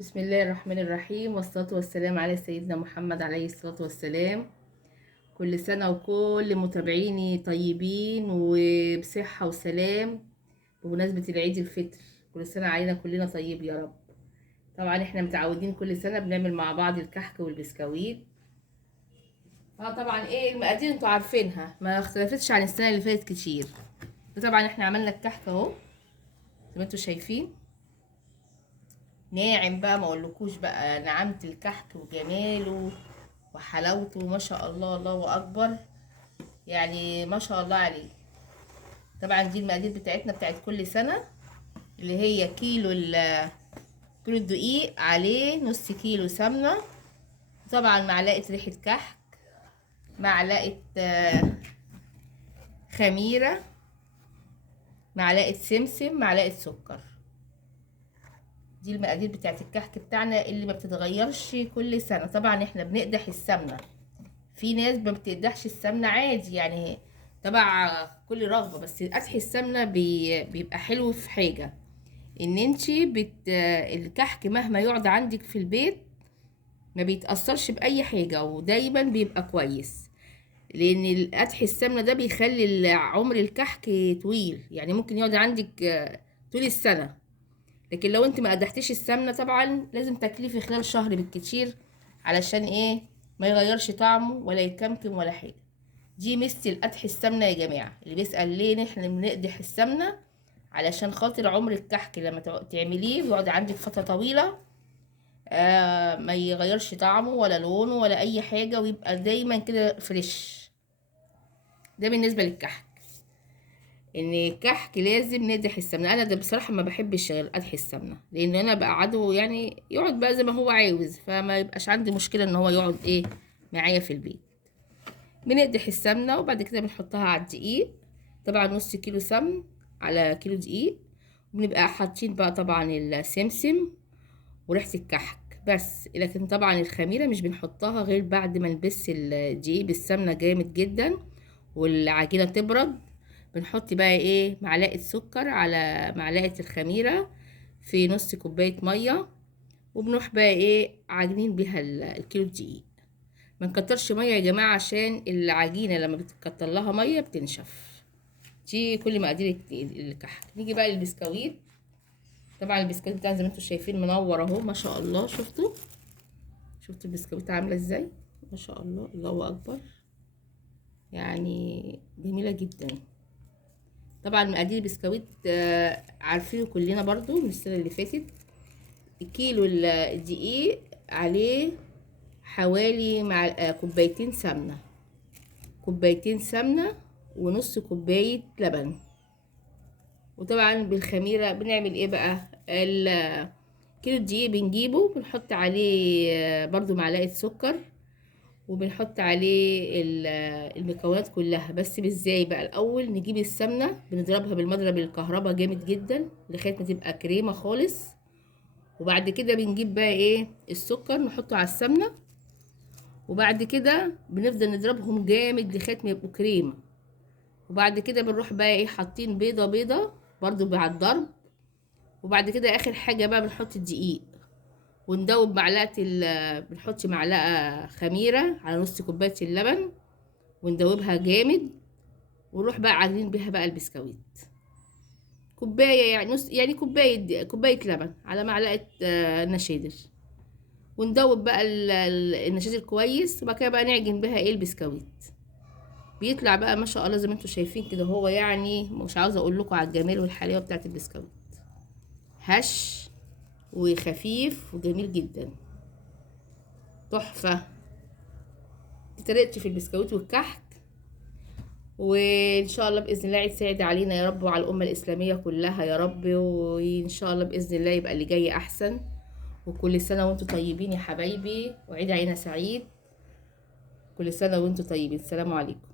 بسم الله الرحمن الرحيم، والصلاة والسلام على سيدنا محمد عليه الصلاة والسلام. كل سنة وكل متابعيني طيبين وبصحة وسلام بمناسبة العيد الفطر. كل سنة علينا كلنا طيب يا رب. طبعا احنا متعودين كل سنة بنعمل مع بعض الكحك والبسكويت. طبعا ايه المقادير انتوا عارفينها، ما اختلفتش عن السنة اللي فاتت كتير. طبعا احنا عملنا الكحك اهو زي ما انتوا شايفين، ناعم بقى، ما اقولكوش بقى نعامة الكحك وجماله وحلاوته، ما شاء الله، الله اكبر، يعني ما شاء الله عليه. طبعا دي المقادير بتاعتنا بتاعت كل سنة، اللي هي كيلو الدقيق، عليه نص كيلو سمنة، طبعا معلقة ريحة كحك، معلقة خميرة، معلقة سمسم، معلقة سكر. دي المقادير بتاعت الكحك بتاعنا اللي ما بتتغيرش كل سنة. طبعا احنا بنقدح السمنة، في ناس ما بتقدحش السمنة عادي، يعني تبع كل رغبة، بس قدح السمنة بيبقى حلو في حاجة، ان انتي الكحك مهما يقعد عندك في البيت ما بيتأثرش بأي حاجة، ودايما بيبقى كويس، لان قدح السمنة ده بيخلي عمر الكحك طويل، يعني ممكن يقعد عندك طول السنة. لكن لو انت ما قدحتيش السمنة طبعا لازم تاكليه في خلال شهر بالكتير، علشان ايه؟ ما يغيرش طعمه ولا يكمكم ولا حاجة. دي ميزة القدح السمنة يا جماعة. اللي بيسأل ليه احنا بنقدح السمنة، علشان خاطر عمر الكحك لما تعمليه ويقعد عندك فترة طويلة، ما يغيرش طعمه ولا لونه ولا اي حاجة، ويبقى دايما كده فريش. ده بالنسبة للكحك، ان الكحك لازم نقدح السمنه. انا ده بصراحه ما بحبش قدح السمنه، لان انا بقعده يعني يقعد بقى زي ما هو عاوز، فما يبقاش عندي مشكله ان هو يقعد ايه معايا في البيت. بنقدح السمنه وبعد كده بنحطها على الدقيق، طبعا نص كيلو سمن على كيلو دقيق. وبنبقى حاطين بقى طبعا السمسم وريحه الكحك بس، لكن طبعا الخميره مش بنحطها غير بعد ما نبس الدقيق بالسمنه جامد جدا والعجينه تبرد. بنحط بقى ايه معلقه سكر على معلقه الخميره في نص كوبايه ميه، وبنروح بقى ايه عاجنين بيها الكيلو دقيق. ما نكترش ميه يا جماعه، عشان العجينه لما بتكتر لها ميه بتنشف. دي كل مقادير الكحك. نيجي بقى للبسكويت. طبعا البسكويت بتاعنا زي ما انتم شايفين منور اهو، ما شاء الله. شفتوا البسكويت عامله ازاي؟ ما شاء الله، الله اكبر، يعني جميله جدا. طبعا مقادير البسكويت عارفينه كلنا برضو من السنه اللي فاتت. الكيلو الدقيق عليه حوالي مع كوبايتين سمنه، كوبايتين سمنه ونص كوبايه لبن. وطبعا بالخميره بنعمل ايه بقى؟ كيلو الدقيق بنجيبه بنحط عليه برضو معلقه سكر، وبنحط عليه المكونات كلها. بس ازاي بقى؟ الاول نجيب السمنه بنضربها بالمضرب الكهرباء جامد جدا لغايه ما تبقى كريمه خالص. وبعد كده بنجيب بقى ايه السكر نحطه على السمنه، وبعد كده بنفضل نضربهم جامد لغايه ما يبقوا كريمه. وبعد كده بنروح بقى ايه حاطين بيضه برضو مع الضرب. وبعد كده اخر حاجه بقى بنحط الدقيق وندوب بنحط معلقه خميره على نص كوبايه اللبن وندوبها جامد، ونروح بقى عاجنين بيها بقى البسكويت. كوبايه يعني نص، يعني كوبايه لبن على معلقه نشادر، وندوب بقى النشادر كويس. وبعد كده بقى نعجن بيها ايه البسكويت. بيطلع بقى ما شاء الله زي ما انتم شايفين كده، هو يعني مش عاوزه اقول لكم على الجمال والحلاوه بتاعت البسكويت، هش وخفيف وجميل جدا، تحفه. دي طريقتي في البسكويت والكحك. وان شاء الله باذن الله عيد سعيد علينا يا رب وعلى الامه الاسلاميه كلها يا رب، وان شاء الله باذن الله يبقى اللي جاي احسن. وكل سنه وانتم طيبين يا حبايبي، وعيد علينا سعيد. كل سنه وانتم طيبين. السلام عليكم.